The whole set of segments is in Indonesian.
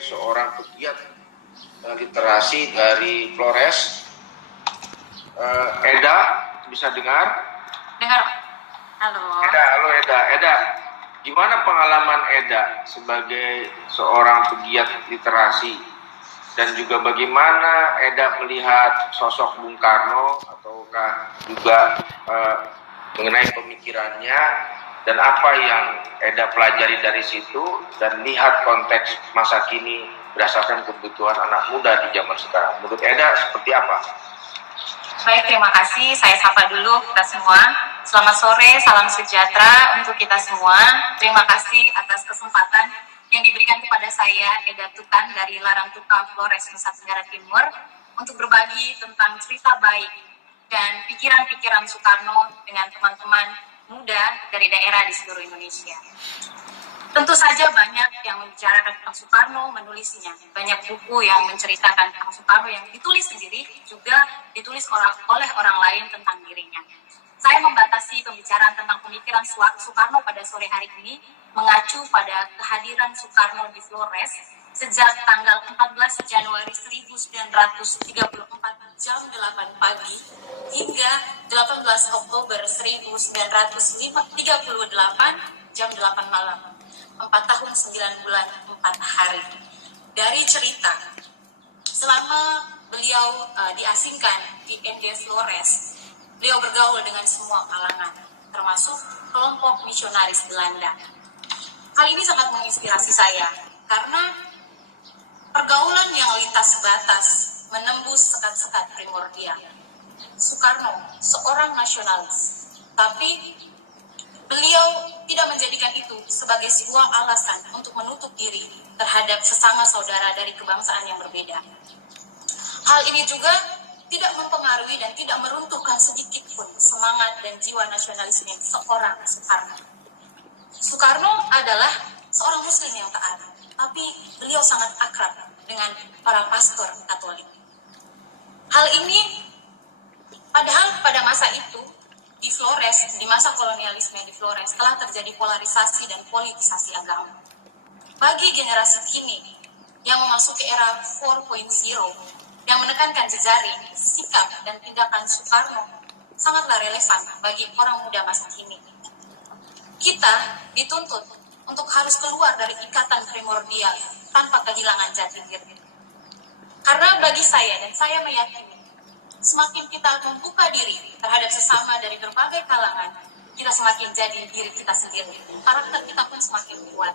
seorang pegiat literasi dari Flores. Eda, bisa dengar? Dengar. Halo. Halo Eda. Gimana pengalaman Eda sebagai seorang pegiat literasi? Dan juga bagaimana Eda melihat sosok Bung Karno, ataukah juga mengenai pemikirannya, dan apa yang Eda pelajari dari situ, dan lihat konteks masa kini berdasarkan kebutuhan anak muda di zaman sekarang. Menurut Eda seperti apa? Baik, terima kasih. Saya sapa dulu kita semua. Selamat sore, salam sejahtera untuk kita semua. Terima kasih atas kesempatan yang diberikan kepada saya, Eda Tukan dari Larantuka, Flores, Nusa Tenggara Timur, untuk berbagi tentang cerita baik dan pikiran-pikiran Soekarno dengan teman-teman muda dari daerah di seluruh Indonesia. Tentu saja banyak yang membicarakan tentang Soekarno, menulisnya. Banyak buku yang menceritakan tentang Soekarno yang ditulis sendiri, juga ditulis oleh orang lain tentang dirinya. Saya membatasi pembicaraan tentang pemikiran Soekarno pada sore hari ini, mengacu pada kehadiran Soekarno di Flores sejak tanggal 14 Januari 1934 jam 8 pagi hingga 18 Oktober 1938 jam 8 malam. 4 tahun 9 bulan 4 hari. Dari cerita selama beliau diasingkan di ND Flores, beliau bergaul dengan semua kalangan, termasuk kelompok misionaris Belanda. Hal ini sangat menginspirasi saya karena pergaulan yang lintas batas menembus sekat-sekat primordial. Soekarno seorang nasionalis, tapi beliau tidak menjadikan itu sebagai sebuah alasan untuk menutup diri terhadap sesama saudara dari kebangsaan yang berbeda. Hal ini juga tidak mempengaruhi dan tidak meruntuhkan sedikit pun semangat dan jiwa nasionalisme seorang Soekarno. Soekarno adalah seorang muslim yang taat, tapi beliau sangat akrab dengan para pastor Katolik. Hal ini padahal pada masa itu di Flores, di masa kolonialisme di Flores, telah terjadi polarisasi dan politisasi agama. Bagi generasi kini yang memasuki era 4.0, yang menekankan jejaring, sikap, dan tindakan Soekarno sangatlah relevan bagi orang muda masa kini. Kita dituntut untuk harus keluar dari ikatan primordial tanpa kehilangan jati diri. Karena bagi saya, dan saya meyakini, semakin kita membuka diri terhadap sesama dari berbagai kalangan, kita semakin jadi diri kita sendiri. Karakter kita pun semakin kuat.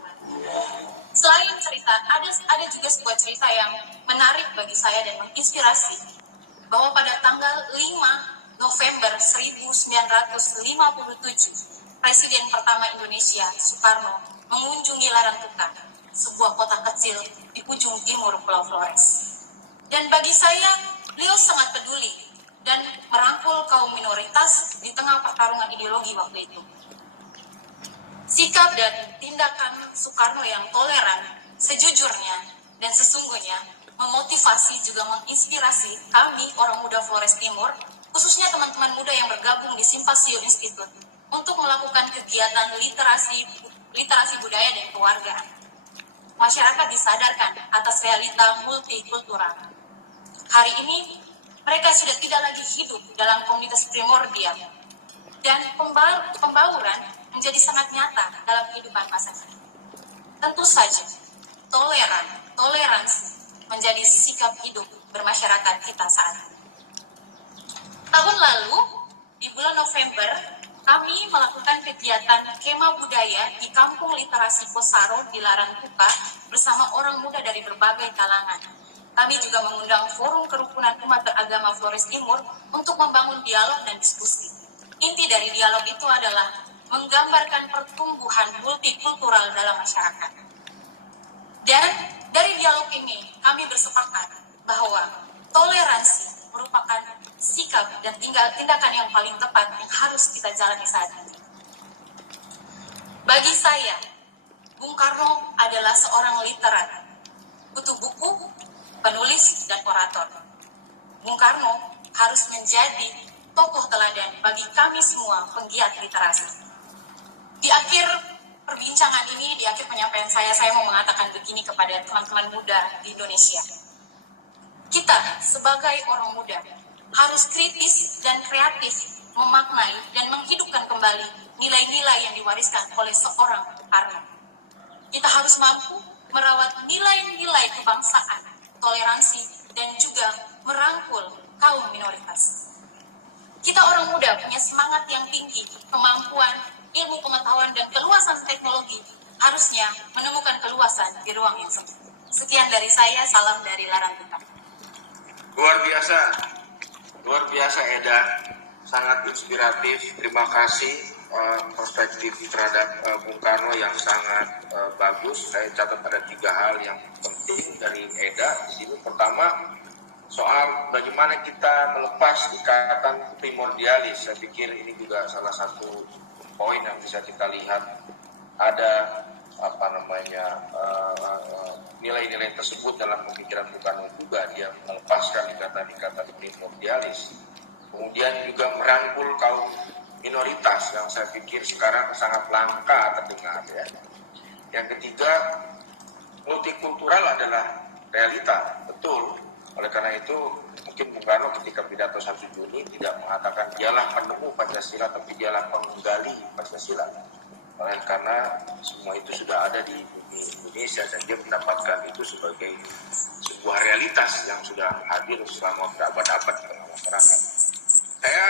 Selain cerita, ada juga sebuah cerita yang menarik bagi saya dan menginspirasi, bahwa pada tanggal 5 November 1957, Presiden pertama Indonesia, Soekarno, mengunjungi Larantuka, sebuah kota kecil di ujung timur Pulau Flores. Dan bagi saya, beliau sangat peduli dan merangkul kaum minoritas di tengah pertarungan ideologi waktu itu. Sikap dan tindakan Soekarno yang toleran, sejujurnya dan sesungguhnya memotivasi juga menginspirasi kami orang muda Flores Timur, khususnya teman-teman muda yang bergabung di Simpasium Institute, untuk melakukan kegiatan literasi budaya dan kewargaan. Masyarakat disadarkan atas realita multikultural. Hari ini mereka sudah tidak lagi hidup dalam komunitas primordial, dan pembauran menjadi sangat nyata dalam kehidupan masa kini. Tentu saja, toleransi menjadi sikap hidup bermasyarakat kita saat ini. Tahun lalu, di bulan November, kami melakukan kegiatan kemah budaya di Kampung Literasi Kosaro di Larantuka bersama orang muda dari berbagai kalangan. Kami juga mengundang forum kerukunan umat beragama Flores Timur untuk membangun dialog dan diskusi. Inti dari dialog itu adalah menggambarkan pertumbuhan multikultural dalam masyarakat. Dan dari dialog ini, kami bersepakat bahwa toleransi merupakan sikap dan tindakan yang paling tepat yang harus kita jalani saat ini. Bagi saya, Bung Karno adalah seorang literat, kutu buku, penulis, dan orator. Bung Karno harus menjadi tokoh teladan bagi kami semua penggiat literasi. Di akhir perbincangan ini, di akhir penyampaian saya mau mengatakan begini kepada teman-teman muda di Indonesia. Kita sebagai orang muda harus kritis dan kreatif memaknai dan menghidupkan kembali nilai-nilai yang diwariskan oleh seorang Bung Karno. Kita harus mampu merawat nilai-nilai kebangsaan, toleransi, dan juga merangkul kaum minoritas. Kita orang muda punya semangat yang tinggi, kemampuan, ilmu pengetahuan, dan keluasan teknologi harusnya menemukan keluasan di ruang yang sempit. Sekian dari saya, salam dari Larantuka. Luar biasa Eda, sangat inspiratif. Terima kasih perspektif terhadap Bung Karno yang sangat bagus. Saya catat ada 3 hal yang penting dari Eda di sini. Pertama, soal bagaimana kita melepas ikatan primordialis. Saya pikir ini juga salah satu poin yang bisa kita lihat. Ada nilai-nilai tersebut dalam pemikiran Bung Karno juga, dia melepaskan ikatan-ikatan primordialis. Kemudian juga merangkul kaum minoritas yang saya pikir sekarang sangat langka terdengar ya. Yang ketiga, multikultural adalah realita, betul. Oleh karena itu mungkin Bung Karno ketika pidato 1 Juni tidak mengatakan dialah penemu Pancasila, tapi dialah penggali Pancasila. Oleh karena semua itu sudah ada di bumi Indonesia dan dia mendapatkan itu sebagai sebuah realitas yang sudah hadir selama berabad-abad di tengah masyarakat. Saya